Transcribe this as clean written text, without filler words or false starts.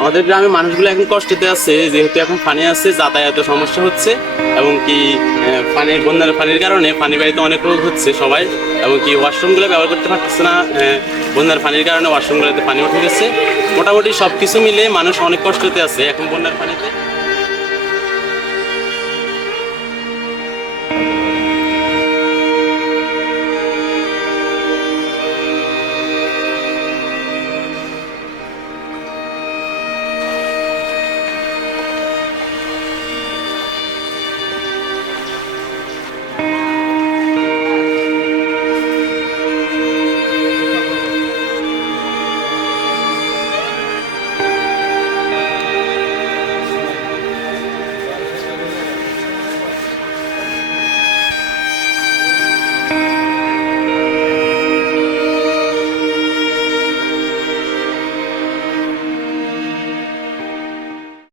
আমাদের গ্রামে মানুষগুলো এখন কষ্টতে আছে, যেহেতু এখন পানি আছে, যাতায়াতের সমস্যা হচ্ছে এবং কি বন্যার পানির কারণে পানি বাড়িতে অনেক রোগ হচ্ছে সবাই, এবং কি ওয়াশরুমগুলো ব্যবহার করতে পারতেছে না। বন্যার পানির কারণে ওয়াশরুমগুলোতে পানি উঠে গেছে। মোটামুটি সব কিছু মিলে মানুষ অনেক কষ্টতে আছে এখন বন্যার পানিতে।